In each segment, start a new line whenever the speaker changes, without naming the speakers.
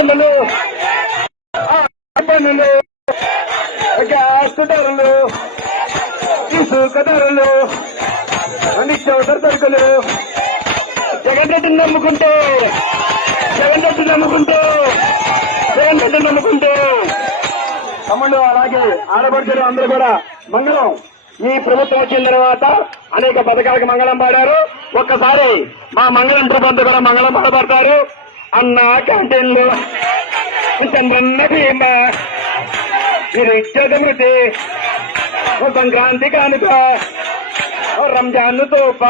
పన్నులు పనులు గ్యాస్ ధరలు ఇసుక ధరలు నిత్యవసర సరుకులు జగన్ రెడ్డిని నమ్ముకుంటూ జగన్ రెడ్డి నమ్ముకుంటూ జగన్ రెడ్డి నమ్ముకుంటూ తమ్ముళ్ళు అలాగే ఆడపడుచులు అందరూ కూడా మంగళం. ఈ ప్రభుత్వం వచ్చిన తర్వాత అనేక పథకాలకు మంగళం పాడారు. ఒక్కసారి మా మంగళం ప్రభుత్వం కూడా మంగళం పాడబడతారు. అన్న క్యాంటీన్లు చంద్రన్న భీమ. నిరుద్యోగ ఓ సంక్రాంతి కానుక. ఓ రంజాన్ తోప.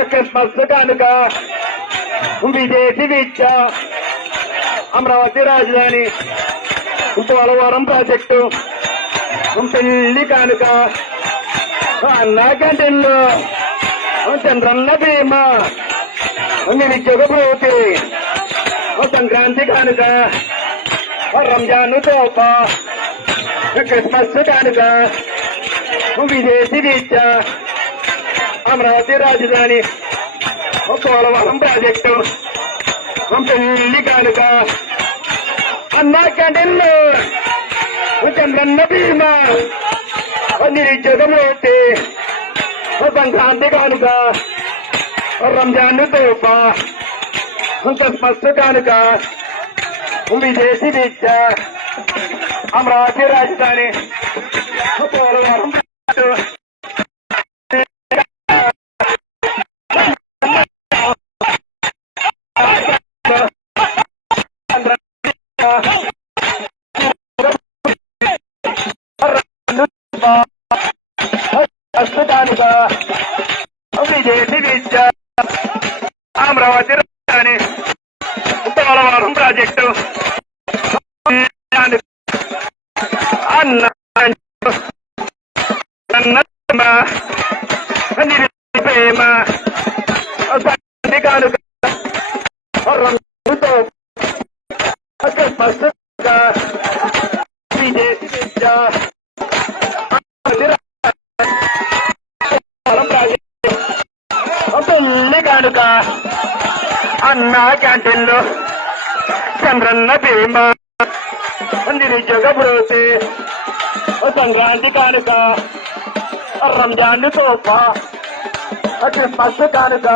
క్రిస్మస్ కానుక. విదేశీ విద్య. అమరావతి రాజధాని. పోలవరం ప్రాజెక్టు. పెళ్ళి కానుక. అన్న క్యాంటీన్లు చంద్రన్న బీమా నిరుద్యోగ భృతి సంక్రాంతి కానుక రంజాన్ తోప క్రిస్మస్ కానుక విదేశీ విద్య అమరావతి రాజధాని పోలవరం ప్రాజెక్టు పెళ్ళి కానుక అన్నా క్యాంటీన్లు చంద్రన్న బీమా నిరుద్యోగం అయితే సంక్రాంతి కానుక రంజాన్ తోప క్రిస్మస్ కానుక విదేశీ విద్య అమరావతి రాజధాని. పోలవరం ప్రస్తుతానిక విదేశీ విద్య అమరావతి రాజధాని. పోలవరం ప్రాజెక్టు. అన్న అన్న ప్రేమ సంగతి కానుక రంగుతో ప్రస్తుత విదేశీ విద్య పెళ్ళి కానుక అన్న క్యాంటీన్లో చంద్రన్న భీమా నిరుద్యోగ భృతి సంక్రాంతి కానుక రంజాన్ తోప క్రిస్మస్ కానుక.